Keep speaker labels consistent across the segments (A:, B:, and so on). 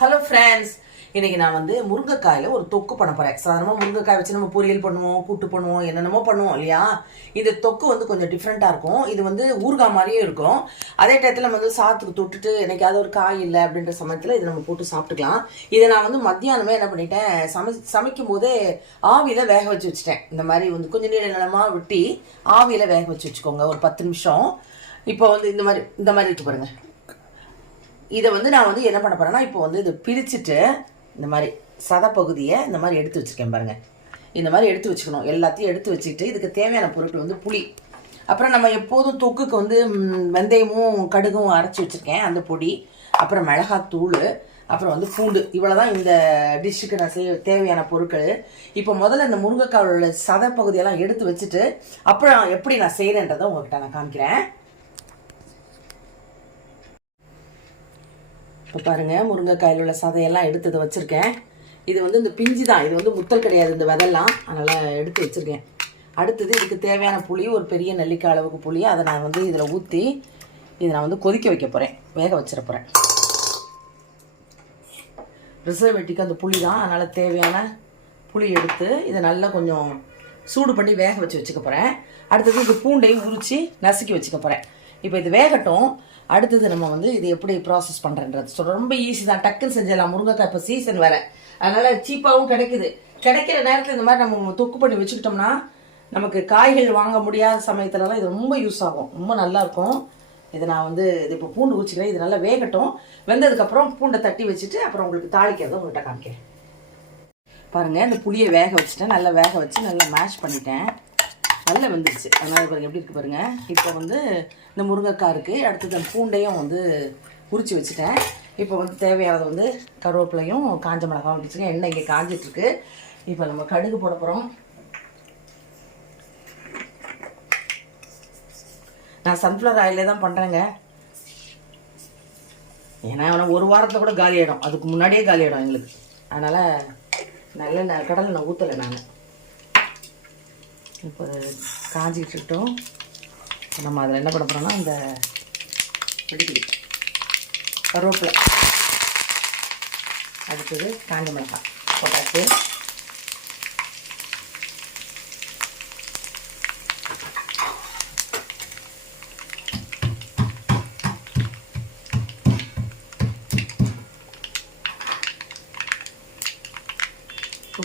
A: Hello friends இன்னைக்கு நான் வந்து முருங்கைக்காயில் ஒரு தொக்கு பண்ண போறேன். சாதாரணமாக முருங்கைக்காய் வச்சு நம்ம பொரியல் பண்ணுவோம் கூட்டு பண்ணுவோம் என்னென்னமோ பண்ணுவோம் இல்லையா? இந்த தொக்கு வந்து கொஞ்சம் டிஃப்ரெண்ட்டாக இருக்கும். இது வந்து ஊறுகாய் மாதிரியே இருக்கும். அதே டயத்தில் நம்ம வந்து சாத்துக்கு தொட்டுட்டு என்னைக்காவது ஒரு காய் இல்லை அப்படின்ற சமயத்தில் இதை நம்ம போட்டு சாப்பிட்டுக்கலாம். இதை நான் வந்து மத்தியானமே என்ன பண்ணிட்டேன் சமை சமைக்கும் போதே ஆவியில் வேக வச்சு வச்சுட்டேன். இந்த மாதிரி வந்து கொஞ்சம் நீள நிலமாக வெட்டி ஆவியில் வேக வச்சு வச்சுக்கோங்க ஒரு பத்து நிமிஷம். இப்போ வந்து இந்த மாதிரி இந்த மாதிரி இருக்கு பாருங்கள் இதை வந்து நான் வந்து என்ன பண்ண போறேன்னா இப்போ வந்து இதை பிரிச்சுட்டு இந்த மாதிரி சத பகுதியை இந்த மாதிரி எடுத்து வச்சுருக்கேன் பாருங்க. இந்த மாதிரி எடுத்து வச்சுக்கணும். எல்லாத்தையும் எடுத்து வச்சுக்கிட்டு இதுக்கு தேவையான பொருட்கள் வந்து புளி. அப்புறம் நம்ம எப்போதும் தொக்குக்கு வந்து வெந்தயமும் கடுகும் அரைச்சி வச்சுருக்கேன். அந்த பொடி அப்புறம் மிளகாத்தூள் அப்புறம் வந்து பூண்டு. இவ்வளோதான் இந்த டிஷ்ஷுக்கு நான் செய்ய தேவையான பொருட்கள். இப்போ முதல்ல இந்த முருங்கைக்காயோட சத பகுதியெல்லாம் எடுத்து வச்சுட்டு அப்புறம் எப்படி நான் செய்கிறேன்றதை உங்ககிட்ட நான் காமிக்கிறேன். இப்போ பாருங்க முருங்கைக்காயில் உள்ள சதையெல்லாம் எடுத்து இதை வச்சுருக்கேன். இது வந்து இந்த பிஞ்சு தான். இது வந்து முத்தல் கிடையாது இந்த விதெல்லாம் அதனால் எடுத்து வச்சுருக்கேன். அடுத்தது இதுக்கு தேவையான புளி ஒரு பெரிய நெல்லிக்காய் அளவுக்கு புளி அதை நான் வந்து இதில் ஊற்றி இதை நான் வந்து கொதிக்க வைக்க போகிறேன் வேக வச்சிட போகிறேன் ரிசர்வேட்டிக்கு அந்த புளி தான். அதனால் தேவையான புளி எடுத்து இதை நல்லா கொஞ்சம் சூடு பண்ணி வேக வச்சு வச்சுக்க போகிறேன் அடுத்தது இந்த பூண்டையும் உரித்து நசுக்கி வச்சுக்க போகிறேன் இப்போ இது வேகட்டும். அடுத்தது நம்ம வந்து இது எப்படி ப்ராசஸ் பண்ணுறன்றது ஸோ ரொம்ப ஈஸி தான். டக்குன்னு செஞ்சிடலாம். முருங்கைக்காய் இப்போ சீசன் வேறு. அதனால் சீப்பாகவும் கிடைக்குது. கிடைக்கிற நேரத்தில் இந்த மாதிரி நம்ம தொக்கு பண்ணி வச்சுக்கிட்டோம்னா நமக்கு காய்கள் வாங்க முடியாத சமயத்துலலாம் இது ரொம்ப யூஸ் ஆகும். ரொம்ப நல்லாயிருக்கும் இதை நான் வந்து இது இப்போ பூண்டு ஊச்சிக்கிறேன் இது நல்லா வேகட்டும். வெந்ததுக்கப்புறம் பூண்டை தட்டி வச்சுட்டு அப்புறம் உங்களுக்கு தாளிக்கிறத உங்கள்கிட்ட காமிக்கிறேன். பாருங்கள் இந்த புளியை வேக வச்சுட்டேன். நல்லா வேக வச்சு நல்லா மேஷ் பண்ணிட்டேன். நல்லா வெந்துருச்சு. அதனால் பாருங்கள் எப்படி இருக்கு பாருங்கள் இப்போ வந்து இந்த முருங்கைக்காய் இருக்குது அடுத்தது அந்த பூண்டையும் வந்து உரிச்சு வச்சுட்டேன். இப்போ வந்து தேவையானது வந்து கருவேப்பிலையும் காஞ்ச மிளகாவும் வச்சுருக்கேன் எண்ணெய் இங்கே காஞ்சிட்ருக்கு இப்போ நம்ம கடுகு போட போகிறோம் நான் சன்ஃப்ளவர் ஆயிலே தான் பண்ணுறேங்க ஏன்னா அவனை ஒரு வாரத்தில் கூட காலி ஆகிடும் அதுக்கு முன்னாடியே காலி ஆகிடும் எங்களுக்கு. அதனால் நல்ல கடலை நான் ஊற்றலை நான். இப்போ காஞ்சிக்கிட்டு நம்ம அதில் என்ன பண்ண போகிறோம்னா அந்த பிடிக்குது கருவேப்பிலை. அடுத்தது காஞ்ச மிளகாய் போட்டாச்சு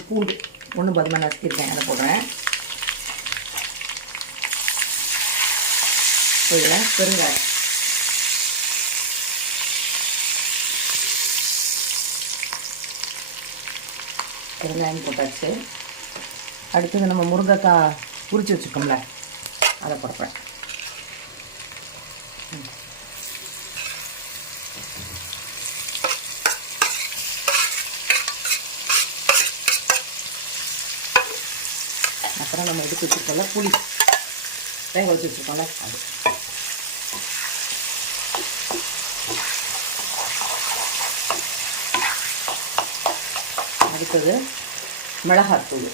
A: பூண்டு ஒன்று பதமாக நசுக்கியிருக்கேன் அதை போடுறேன். உள்ள இதில் பெருங்காயம் பெருங்காயம் போட்டாச்சு. அடுத்தது நம்ம முருங்கைக்காய் உரிச்சு வச்சுருக்கோம்ல அதை போடுறேன். அப்புறம் நம்ம எடுத்து வச்சுருக்கோம்ல புளி. வேக வச்சு வச்சுருக்கோம்ல அது. அடுத்தது மிளகாத்தூள்.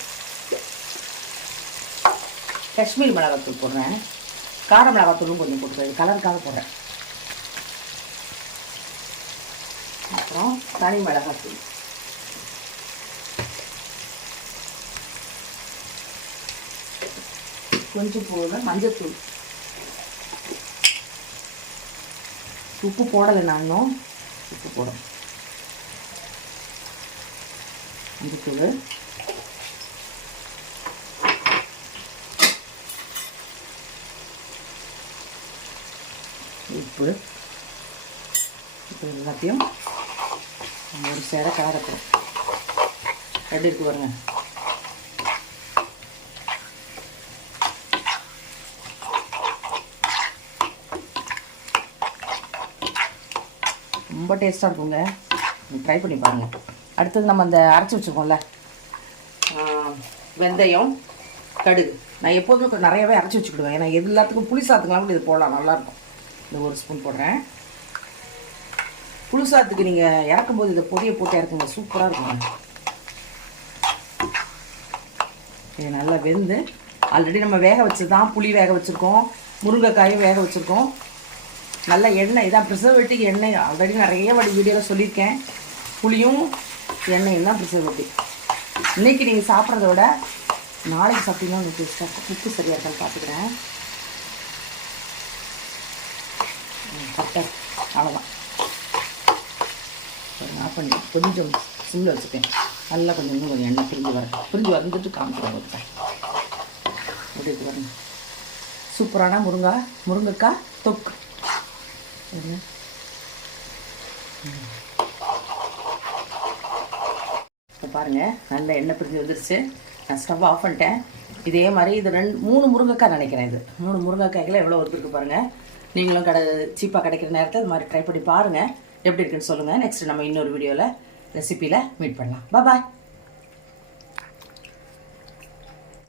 A: காஷ்மீர் மிளகாத்தூள் போடுறேன். கார மிளகாத்தூளும் கொஞ்சம் போட்டுருவேன் கலருக்காக போடுறேன். அப்புறம் தனி மிளகாத்தூள். கொஞ்சம் போடுற மஞ்சத்தூள். உப்பு போடலை நானும் உப்பு போடும் இருக்குது உப்பு. இப்போ எல்லாத்தையும் நம்ம ஒரு சேர கலரப்போம் எப்படி இருக்கு பாருங்க. ரொம்ப டேஸ்ட்டாக இருக்குங்க. ட்ரை பண்ணி பாருங்கள் அடுத்தது நம்ம அந்த அரைச்சி வச்சுருக்கோம்ல. வெந்தயம் கடுகு. நான் எப்போதுமே கொஞ்சம் நிறையவே அரைச்சி வச்சுக்கிடுவேன். ஏன்னா எல்லாத்துக்கும் புளி சாத்துக்கெல்லாம் கூட இது போடலாம். நல்லாயிருக்கும். இந்த ஒரு ஸ்பூன் போடுறேன். புளி சாத்துக்கு நீங்கள் இறக்கும்போது இதை பொடியை போட்டு இறக்குங்க. சூப்பராக இருக்கும் இது நல்லா வெந்து ஆல்ரெடி நம்ம வேக வச்சு தான் புளி வேக வச்சுருக்கோம். முருங்கைக்காயும் வேக வச்சுருக்கோம். நல்ல எண்ணெய் இதான் ப்ரிசர்வேட்டிவ் எண்ணெய். ஆல்ரெடி நிறைய வாட்டி வீடியோவில் சொல்லியிருக்கேன். புளியும் எண்ணெயும் தான் ப்ரிசர்வேட்டி இன்றைக்கி நீங்கள் சாப்பிட்றத விட நாளைக்கு சாப்பிட்டீங்கன்னா உங்களுக்கு டேஸ்ட்டாக இருக்கும் உப்பு சரியாக இருக்கான்னு பார்த்துக்கிறேன். கரெக்டாக அவ்வளோதான் ஆஃப் பண்ணி கொஞ்சம் சிம்மில் வச்சுப்பேன். நல்லா கொஞ்சம் இன்னும் கொஞ்சம் எண்ணெய் பிரிஞ்சு வர பிரிஞ்சு வந்துட்டு காமிக்கிறேன் உங்கள்கிட்ட எப்படி இருக்கு சூப்பரான முருங்கா முருங்கைக்காய் தொக்கு. என்ன பாருங்கள் நல்ல எண்ணெய் பிரிஞ்சு வந்துருச்சு. நான் ஸ்டவ் ஆஃப் பண்ணிட்டேன். இதே மாதிரி இது ரெண்டு மூணு முருங்கைக்காய் நினைக்கிறேன் இது. மூணு முருங்கைக்காய்களை எவ்வளோ வந்துருக்கு பாருங்கள் நீங்களும் கடை சீப்பாக கிடைக்கிற நேரத்தில் இது மாதிரி ட்ரை பண்ணி பாருங்கள் எப்படி இருக்குன்னு சொல்லுங்கள் நெக்ஸ்ட் நம்ம இன்னொரு வீடியோவில் ரெசிப்பியில் மீட் பண்ணலாம். பாய்